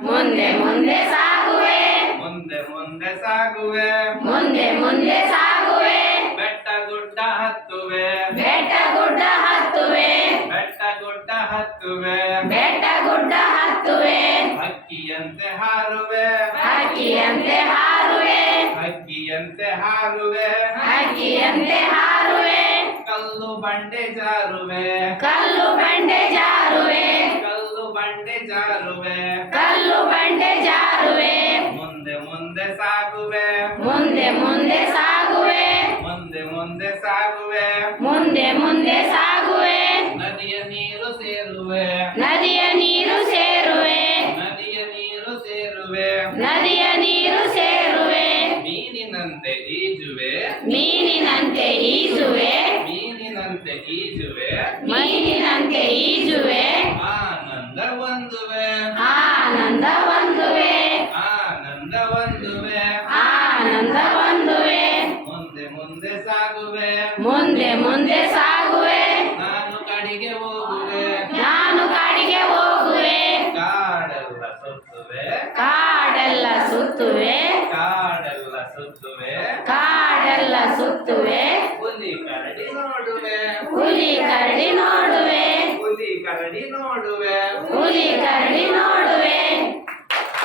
ಮುಂದೆ ಮುಂದೆ ಸಾಗುವೆ. ಮುಂದೆ ಮುಂದೆ ಸಾಗುವೆ. ಮುಂದೆ ಮುಂದೆ ಸಾಗುವೆ. ಬೆಟ್ಟ ಗುಡ್ಡ ಹತ್ತುವೆ. ಬೆಟ್ಟ ಗುಡ್ಡ ಹತ್ತುವೆ. ಬೆಟ್ಟ ಗುಡ್ಡ ಹತ್ತುವೆ. ಬೆಟ್ಟ ಗುಡ್ಡ ಹತ್ತುವೆ. ಹಕ್ಕಿಯಂತೆ ಹಾರುವೆ. ಹಕ್ಕಿಯಂತೆ ಹಾರುವೆ. ಹಕ್ಕಿಯಂತೆ ಹಾರುವೆ. ಹಕ್ಕಿಯಂತೆ ಹಾರುವೆ. ಕಲ್ಲು ಬಂಡೆ ಜಾರುವೆ. ಕಲ್ಲು ಬಂಡೆ ಜಾರುವೆ. ಕಲ್ಲು ಬಂಡೆ ಜಾರುವೆ. ಬಂಡೆ ಜಾರುವೆ. ಮುಂದೆ ಮುಂದೆ ಸಾಗುವೆ. ಮುಂದೆ ಮುಂದೆ ಸಾಗುವೆ. ಮುಂದೆ ಮುಂದೆ ಸಾಗುವೆ. ಮುಂದೆ ಮುಂದೆ ಸಾಗುವೆ. ನದಿಯ ನೀರು ಸೇರುವೆ. ನದಿಯ ನೀರು ಸೇರುವೆ. ನದಿಯ ನೀರು ಸೇರುವೆ. ನದಿಯ ನೀರು ಸೇರುವೆ. ಮೀನಿನಂತೆ ಈಜುವೆ. ಮೀನಿನಂತೆ ಈಜುವೆ. ಮೀನಿನಂತೆ ಈಜುವೆ. ಮೀನಿನಂತೆ ಈಜುವೆ. ಹೊಂದುವೆ ಆನಂದ ಹೊಂದುವೆ ಮುಂದೆ ಮುಂದೆ ಸಾಗುವೆ. ಮುಂದೆ ಮುಂದೆ ಸಾಗುವೆ. ನಾನು ಕಡೆಗೆ ಹೋಗುವೆ. ನಾನು ಕಾಡಿಗೆ ಹೋಗುವೆ. ಕಾಡೆಲ್ಲ ಸುತ್ತುವೆ. ಕಾಡೆಲ್ಲ ಸುತ್ತುವೆ. ಕಾಡೆಲ್ಲ ಸುತ್ತುವೆ. ಕಾಡೆಲ್ಲ ಸುತ್ತುವೆ. ಹುಲಿ ಕರಡಿ ನೋಡುವೆ. ಹುಲಿ ಕರಡಿ ನೋಡುವೆ. ಹುಲಿ ಕರಡಿ ನೋಡುವೆ. ಹುಲಿ ಕರಡಿ